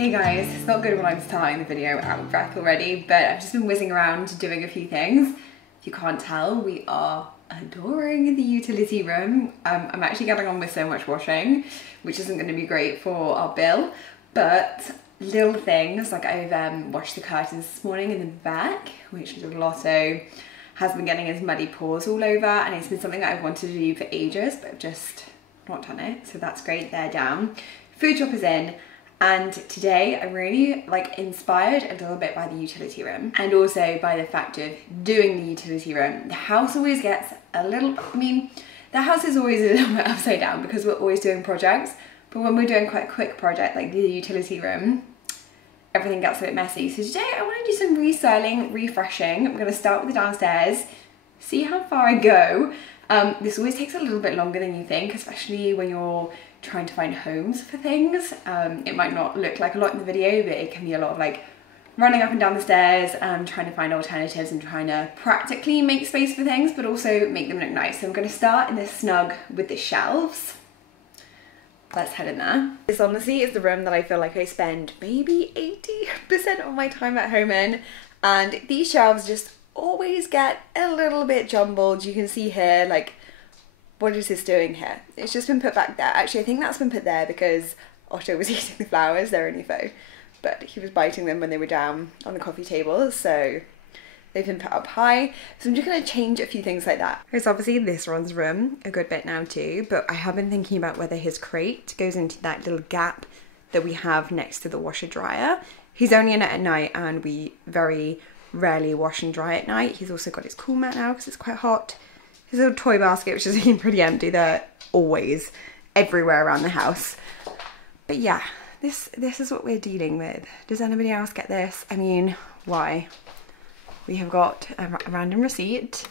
Hey guys, it's not good when I'm starting the video out of breath already, but I've just been whizzing around doing a few things. If you can't tell, we are adoring the utility room. I'm actually getting on with so much washing, which isn't going to be great for our bill, but little things like I've washed the curtains this morning in the back, which little Otto has been getting his muddy paws all over, and it's been something that I've wanted to do for ages, but I've just not done it, so that's great. They're down. Food drop is in. And today I'm really inspired a little bit by the utility room and also by the fact of doing the utility room. The house always gets a little, the house is always a little bit upside down because we're always doing projects, but when we're doing quite a quick project like the utility room, everything gets a bit messy. So today I want to do some restyling, refreshing. I'm going to start with the downstairs, see how far I go. This always takes a little bit longer than you think, especially when you're trying to find homes for things. It might not look like a lot in the video, but it can be a lot of running up and down the stairs and trying to find alternatives and trying to practically make space for things, but also make them look nice. So I'm going to start in this snug with the shelves. Let's head in there. This honestly is the room that I feel like I spend maybe 80% of my time at home in, and these shelves just always get a little bit jumbled. You can see here, what is this doing here? It's just been put back there. Actually, I think that's been put there because Otto was eating the flowers. They're only faux, but he was biting them when they were down on the coffee table, so they've been put up high. So I'm just gonna change a few things like that. There's obviously this Ron's room a good bit now too, but I have been thinking about whether his crate goes into that little gap that we have next to the washer dryer. He's only in it at night and we very rarely wash and dry at night. He's also got his cool mat now because it's quite hot. His little toy basket, which is looking pretty empty. They're always everywhere around the house. But yeah, this is what we're dealing with. Does anybody else get this? I mean, why? We have got a random receipt.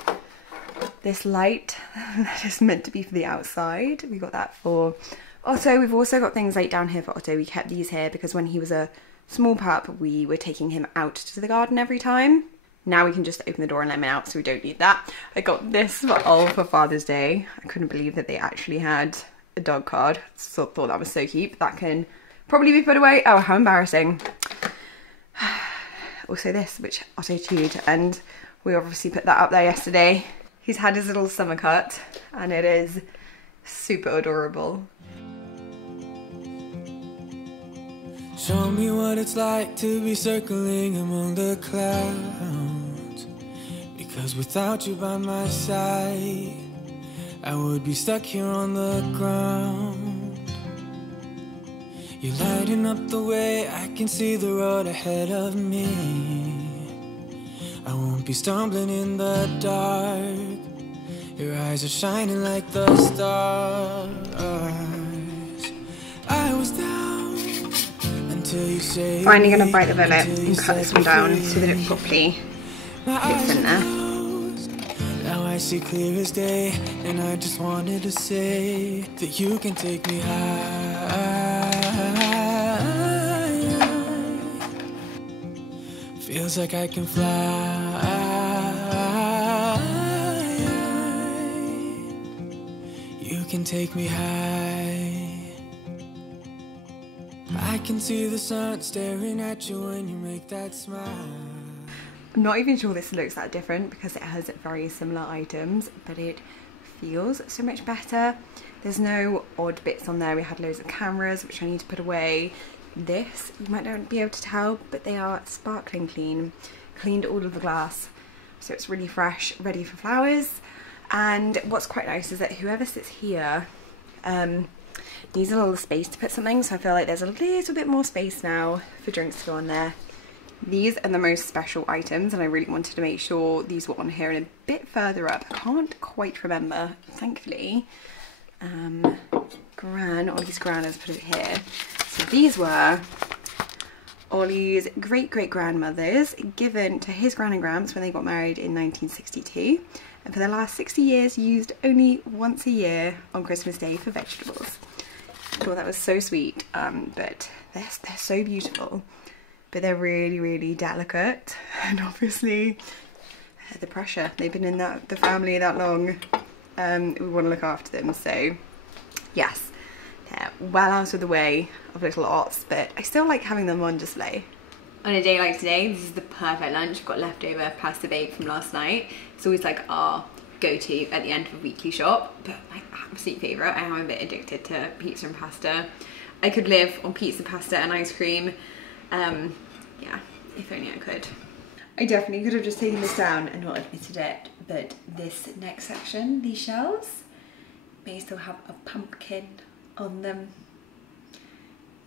This light that is meant to be for the outside. We got that for Otto. We've also got things down here for Otto. We kept these here because when he was a small pup, we were taking him out to the garden every time. Now we can just open the door and let him out, so we don't need that. I got this for Father's Day. I couldn't believe that they actually had a dog card. So thought that was so cute. That can probably be put away. Oh, how embarrassing. Also this, which Otto chewed, and we obviously put that up there yesterday. He's had his little summer cut, and it is super adorable. Show me what it's like to be circling among the clouds, because without you by my side, I would be stuck here on the ground. You're lighting up the way, I can see the road ahead of me. I won't be stumbling in the dark. Your eyes are shining like the stars. I was down. Finally gonna bite the bullet and cut this one down so that it properly fits in there. Now I see clear as day, and I just wanted to say that you can take me high. Feels like I can fly. You can take me high. I can see the sun staring at you when you make that smile. I'm not even sure this looks that different because it has very similar items, but it feels so much better. There's no odd bits on there. We had loads of cameras, which I need to put away. This, you might not be able to tell, but they are sparkling clean. Cleaned all of the glass, so it's really fresh, ready for flowers. And what's quite nice is that whoever sits here, needs a little space to put something, so I feel like there's a little bit more space now for drinks to go on there. These are the most special items, and I really wanted to make sure these were on here and a bit further up. I can't quite remember, thankfully. Ollie's Gran has put it here. So these were Ollie's great-great-grandmothers given to his gran and grams when they got married in 1962. And for the last 60 years used only once a year on Christmas Day for vegetables. I thought that was so sweet, but they're so beautiful, but they're really, really delicate, and obviously the pressure. They've been in the family that long. We want to look after them, so yes, they're well out of the way of little ots, but I still like having them on display. On a day like today, this is the perfect lunch. I've got leftover pasta bake from last night. It's always like our go-to at the end of a weekly shop, but my absolute favourite. I am a bit addicted to pizza and pasta. I could live on pizza, pasta and ice cream. Yeah, if only I could. I definitely could have just taken this down and not admitted it, but this next section, these shelves, may still have a pumpkin on them.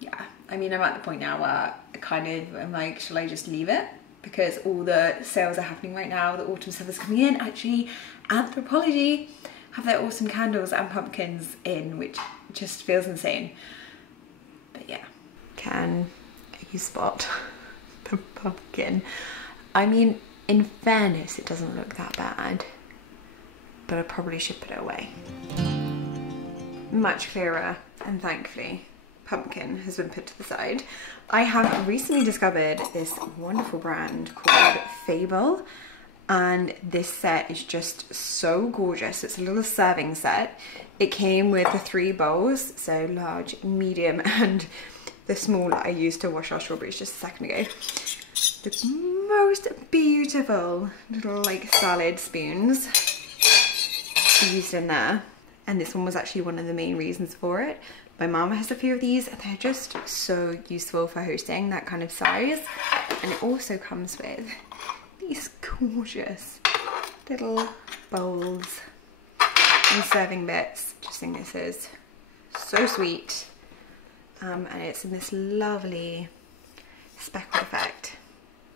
Yeah, I mean, I'm at the point now where I kind of, I'm like, shall I just leave it? Because all the sales are happening right now, the autumn stuff is coming in. Actually, Anthropology have their awesome candles and pumpkins in, which just feels insane. But yeah. Can you spot the pumpkin? I mean, in fairness, it doesn't look that bad, but I probably should put it away. Much clearer, and thankfully, pumpkin has been put to the side. I have recently discovered this wonderful brand called Fable, and this set is just so gorgeous. It's a little serving set. It came with the 3 bowls, so large, medium, and the small that I used to wash our strawberries just a second ago. The most beautiful little like salad spoons used in there, and this one was actually one of the main reasons for it. My mum has a few of these and they're just so useful for hosting that kind of size. And it also comes with these gorgeous little bowls and serving bits. Just think this is so sweet. And it's in this lovely speckled effect.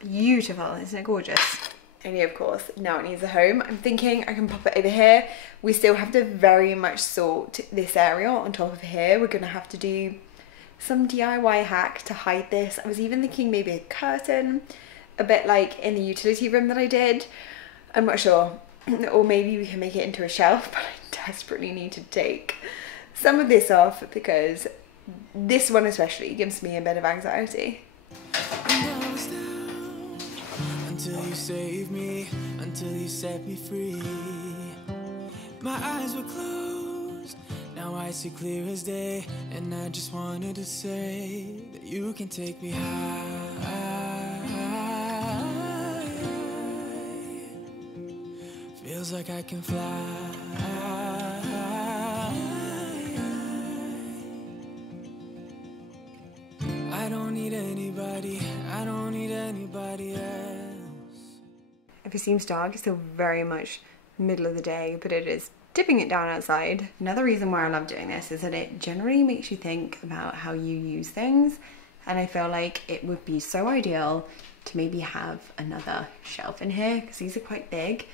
Beautiful, isn't it gorgeous? Only of course, now it needs a home. I'm thinking I can pop it over here. We still have to very much sort this area on top of here. We're gonna have to do some DIY hack to hide this. I was even thinking maybe a curtain, a bit like in the utility room that I did. I'm not sure. Or maybe we can make it into a shelf, but I desperately need to take some of this off because this one especially gives me a bit of anxiety. Until you saved me, until you set me free. My eyes were closed, now I see clear as day. And I just wanted to say that you can take me high. Feels like I can fly. I don't need anybody, I don't need anybody else. If it seems dark, it's still very much middle of the day, but it is dipping it down outside. Another reason why I love doing this is that it generally makes you think about how you use things, and I feel like it would be so ideal to maybe have another shelf in here because these are quite big,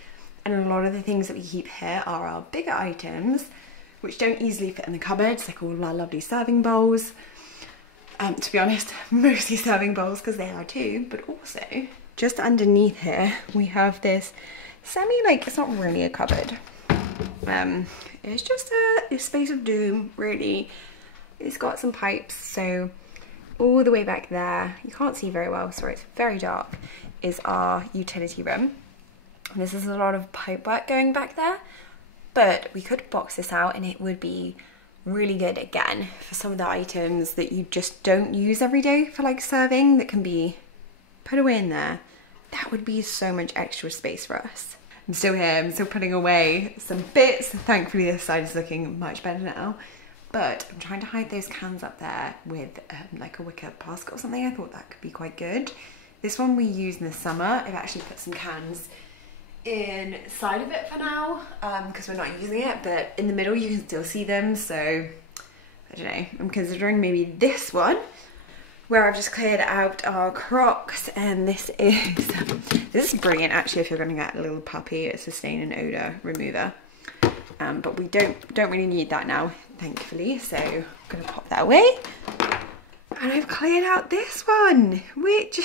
and a lot of the things that we keep here are our bigger items which don't easily fit in the cupboards, like all our lovely serving bowls. To be honest, mostly serving bowls because they are too, but also just underneath here we have this like, it's not really a cupboard. It's just a space of doom, really. It's got some pipes, so all the way back there, you can't see very well, sorry, it's very dark, is our utility room. And this is a lot of pipe work going back there, but we could box this out and it would be really good again for some of the items that you just don't use every day for like serving, that can be put away in there. That would be so much extra space for us. I'm still here, I'm still putting away some bits. Thankfully this side is looking much better now, but I'm trying to hide those cans up there with like a wicker basket or something. I thought that could be quite good. This one we use in the summer. I've actually put some cans inside of it for now because we're not using it, but in the middle you can still see them, so I don't know, I'm considering maybe this one where I've just cleared out our Crocs, and this is brilliant actually if you're going to get a little puppy. It's a stain and odor remover, but we don't really need that now, thankfully, so I'm going to pop that away. And I've cleared out this one, which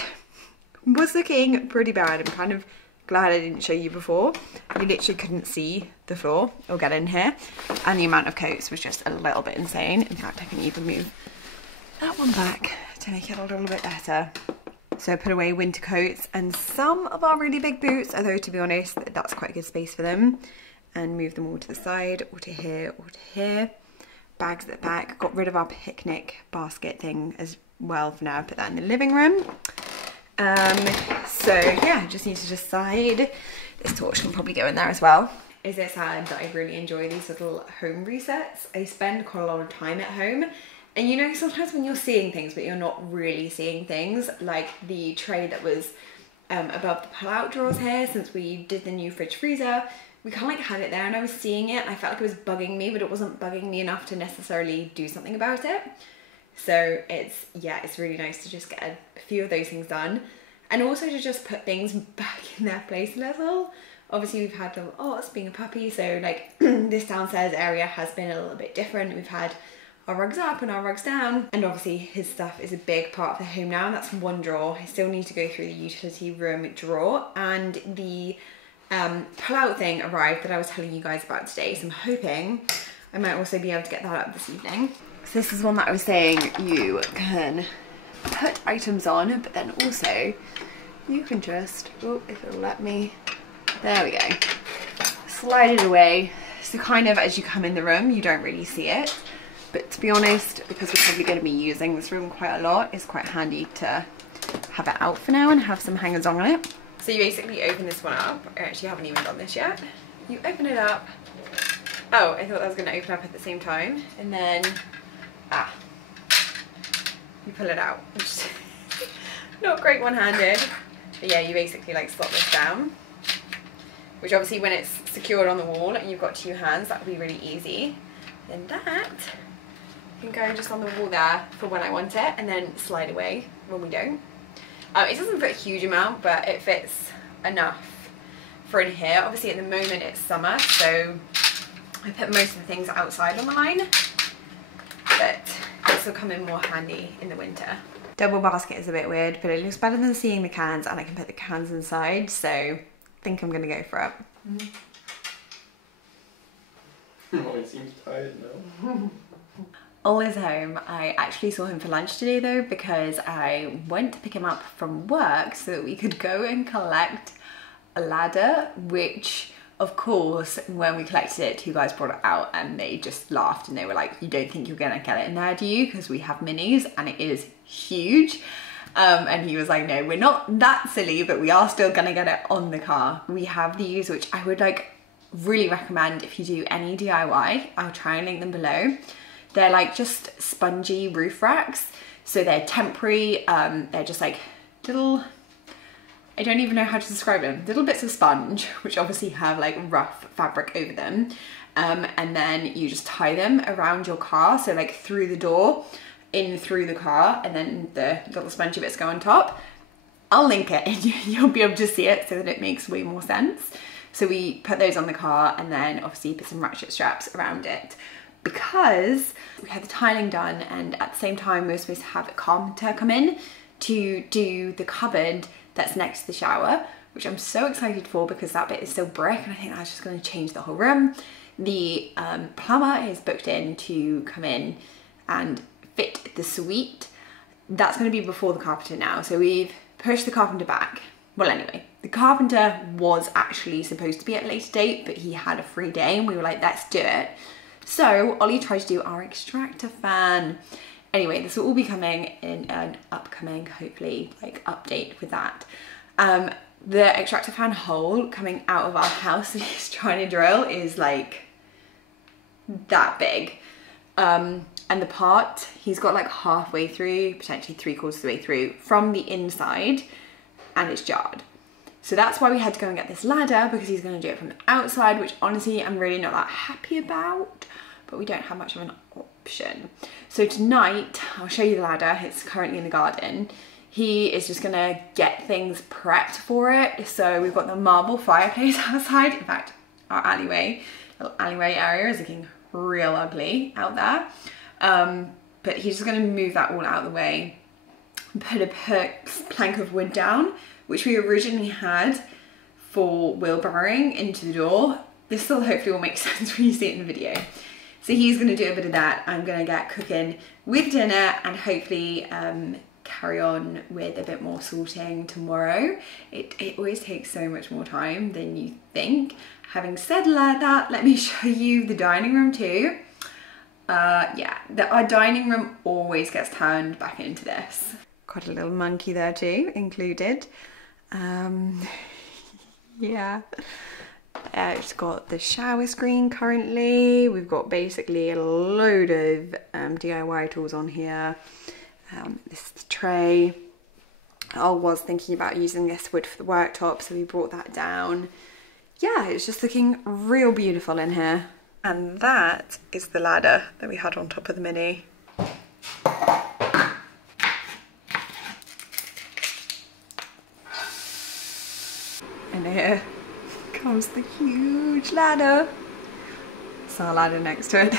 was looking pretty bad. I'm kind of glad I didn't show you before. You literally couldn't see the floor or get in here, and the amount of coats was just a little bit insane. In fact, I can even move that one back to make it a little bit better. So I put away winter coats and some of our really big boots, although to be honest that's quite a good space for them, and move them all to the side, or to here, or to here. bags at the back. Got rid of our picnic basket thing as well for now. Put that in the living room. So yeah, just need to decide. This torch can probably go in there as well. Is it sad that I really enjoy these little home resets? I spend quite a lot of time at home, and you know, sometimes when you're seeing things but you're not really seeing things, like the tray that was above the pull-out drawers here, since we did the new fridge freezer, we kind of like had it there and I was seeing it and I felt like it was bugging me, but it wasn't bugging me enough to necessarily do something about it. So it's, yeah, it's really nice to just get a few of those things done, and also to just put things back in their place a little. Obviously we've had them, us being a puppy, so like this downstairs area has been a little bit different. We've had our rugs up and our rugs down, and obviously his stuff is a big part of the home now. That's one drawer. I still need to go through the utility room drawer, and the pull-out thing arrived that I was telling you guys about today, so I'm hoping I might also be able to get that up this evening. So this is one that I was saying you can put items on, but then also you can just, oh, if it'll let me, there we go, slide it away. So kind of as you come in the room, you don't really see it. But to be honest, because we're probably going to be using this room quite a lot, it's quite handy to have it out for now and have some hangers on it. So you basically open this one up. I actually haven't even done this yet. You open it up. Oh, I thought that was going to open up at the same time. And then, you pull it out. Which is not great one-handed. But yeah, you basically like slot this down. Which obviously when it's secured on the wall and you've got two hands, that would be really easy. Then that can go just on the wall there for when I want it, and then slide away when we don't. It doesn't fit a huge amount, but it fits enough for in here. Obviously at the moment it's summer, so I put most of the things outside on the line, but this will come in more handy in the winter. Double basket is a bit weird, but it looks better than seeing the cans, and I can put the cans inside, so I think I'm gonna go for it. Oh, he seems tired now. All is home. I actually saw him for lunch today though, because I went to pick him up from work so that we could go and collect a ladder, which of course when we collected it, two guys brought it out and they just laughed and they were like, you don't think you're gonna get it in there, do you? Because we have minis and it is huge. And he was like, no, we're not that silly, but we are still gonna get it on the car. We have these, which I would like really recommend if you do any DIY. I'll try and link them below. They're like just spongy roof racks, so they're temporary. They're just like little, I don't even know how to describe them, little bits of sponge which obviously have like rough fabric over them, and then you just tie them around your car, so like through the door, in through the car, and then the little spongy bits go on top. I'll link it and you'll be able to see it so that it makes way more sense. So we put those on the car and then obviously put some ratchet straps around it, because we had the tiling done and at the same time we were supposed to have a carpenter come in to do the cupboard that's next to the shower, which I'm so excited for because that bit is still brick and I think that's just going to change the whole room. The plumber is booked in to come in and fit the suite. That's going to be before the carpenter now, so we've pushed the carpenter back. Well, anyway, the carpenter was actually supposed to be at a later date, but he had a free day and we were like, let's do it. So Ollie tried to do our extractor fan. Anyway, this will all be coming in an upcoming, hopefully, like update with that. The extractor fan hole coming out of our house that he's trying to drill is like that big. And the part, he's got like halfway through, potentially 3/4 of the way through from the inside, and it's jarred. So that's why we had to go and get this ladder, because he's going to do it from the outside, which honestly I'm really not that happy about, but we don't have much of an option. So tonight, I'll show you the ladder. It's currently in the garden. He is just going to get things prepped for it. So we've got the marble fireplace outside. In fact, our little alleyway area is looking real ugly out there. But he's just going to move that all out of the way, put a plank of wood down, which we originally had for wheelbarrowing into the door. This still hopefully will make sense when you see it in the video. So he's going to do a bit of that. I'm going to get cooking with dinner and hopefully carry on with a bit more sorting tomorrow. It always takes so much more time than you think. Having said that, let me show you the dining room too. Yeah, our dining room always gets turned back into this. Got a little monkey there too, included. Yeah. It's got the shower screen currently. We've got basically a load of DIY tools on here. This is the tray. I was thinking about using this wood for the worktop, so we brought that down. Yeah, it's just looking real beautiful in here. And that is the ladder that we had on top of the Mini. And here comes the huge ladder. It's our ladder next to it.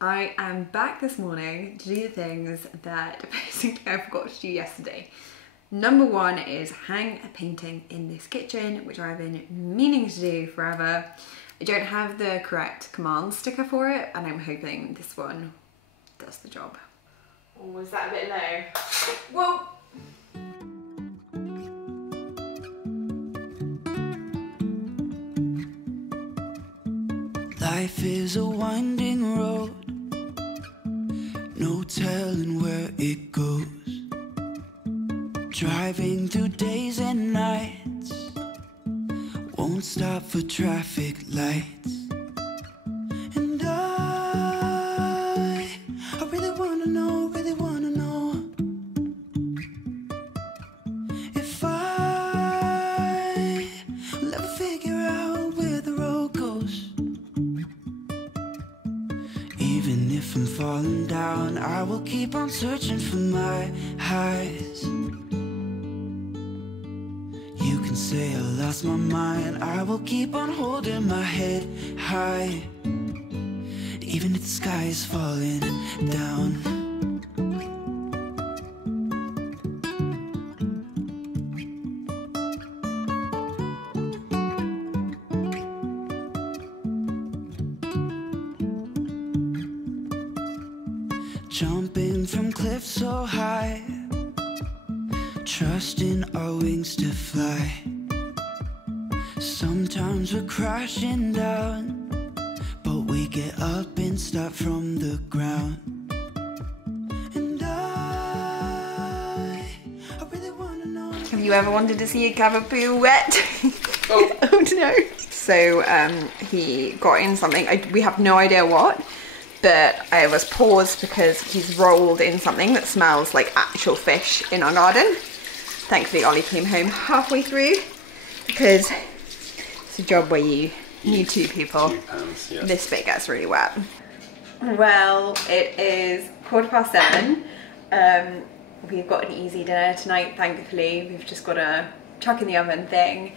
I am back this morning to do the things that basically I forgot to do yesterday. Number one is hang a painting in this kitchen, which I've been meaning to do forever. I don't have the correct command sticker for it, and I'm hoping this one does the job. Oh, was that a bit low? Whoa! Life is a winding road, no telling where it goes. Driving through days and nights, won't stop for traffic lights. And I really wanna know if I will ever figure out where the road goes. Even if I'm falling down, I will keep on searching for my highs. You can say I lost my mind, I will keep on holding my head high, even if the sky is falling down. Jumping from cliffs so high, trusting our wings to fly. Sometimes we're crashing down, but we get up and start from the ground. And I really wanna know. Have you ever wanted to see a cavapoo wet? Oh. Oh no. So he got in something, we have no idea what, but I was paused because he's rolled in something that smells like actual fish in our garden. Thankfully Ollie came home halfway through, because it's a job where you need two people. 2 pounds, yes. This bit gets really wet. Well, it is 7:15. We've got an easy dinner tonight, thankfully. We've just got a chuck in the oven thing.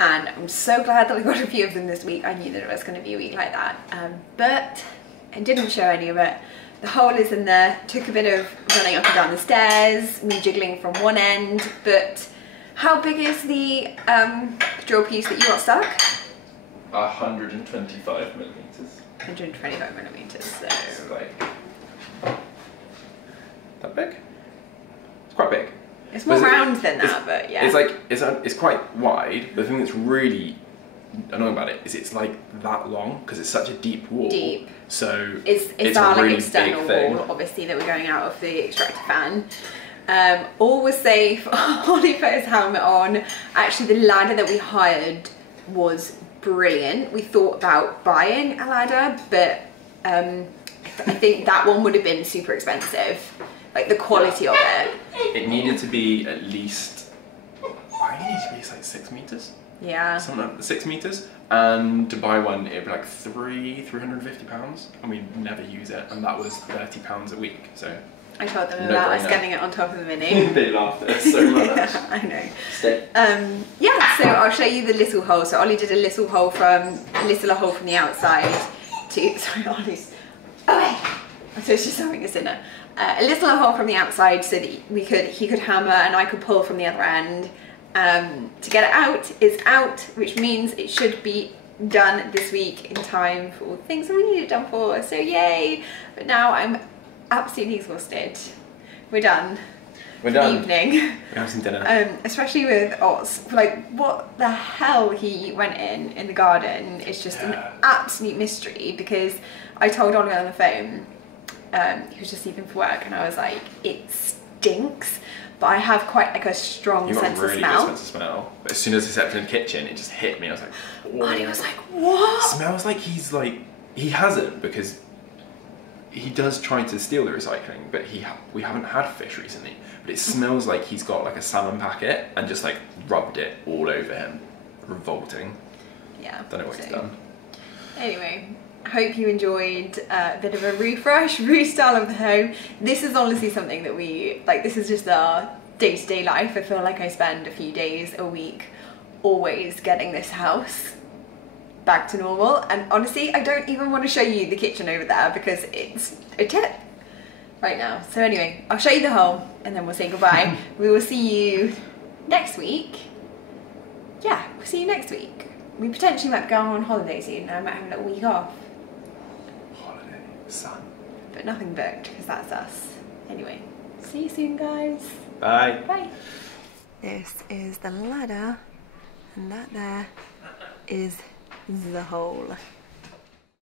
And I'm so glad that we got a few of them this week. I knew that it was going to be a week like that. But I didn't show any of it. The hole is in there. Took a bit of running up and down the stairs, me jiggling from one end. But how big is the drill piece that you got stuck? 125 millimeters. 125 millimeters. So It's like that big. It's quite big. it's more But round than that, but yeah. It's like it's quite wide. The thing that's really annoying about it is it's like that long because it's such a deep wall. Deep. So it's a our really like external big thing. wall, obviously, that we're going out of the extractor fan. All was safe. Ollie put his helmet on. Actually, the ladder that we hired was brilliant. We thought about buying a ladder, but I think that one would have been super expensive. Like the quality of it. It needed to be at least. I think it needs to be like 6 meters. Yeah. Something like 6 meters. And to buy one, it'd be like £350, and we'd never use it, and that was £30 a week. So I told them No about us brainer. getting it on top of the Mini. they laughed at us so much. I know. Stay. Yeah, so I'll show you the little hole. So Ollie did a little hole from the outside to, sorry, Ollie's, oh, so it's just having a dinner. A little hole from the outside so that he could hammer and I could pull from the other end. To get it out is out, which means it should be done this week in time for all the things that we need it done for, so yay. But now I'm absolutely exhausted. We're done. We're for the done. evening. We have some dinner. Especially with Oz. Like, what the hell he went in the garden is just an absolute mystery, because I told Ollie on the phone, he was just leaving for work, and I was like, it stinks, but I have quite like a strong sense of smell. Good sense of smell. But as soon as I stepped in the kitchen, it just hit me. I was like, whoa. And he was like, what? It smells like he hasn't, because he does try to steal the recycling, but we haven't had fish recently. But it smells like he's got like a salmon packet and just like rubbed it all over him. Revolting. Yeah. Don't know what he's done. Anyway, I hope you enjoyed a bit of a refresh, restyle of the home. This is honestly something that we, like, this is just our day-to-day life. I feel like I spend a few days a week always getting this house back to normal. And honestly, I don't even want to show you the kitchen over there because it's a tip right now. So anyway, I'll show you the home and then we'll say goodbye. We will see you next week. Yeah, we'll see you next week. We potentially might go on holiday soon. I might have a little week off. Holiday, sun. But nothing booked, because that's us. Anyway, see you soon, guys. Bye. Bye. This is the ladder, and that there is the hole.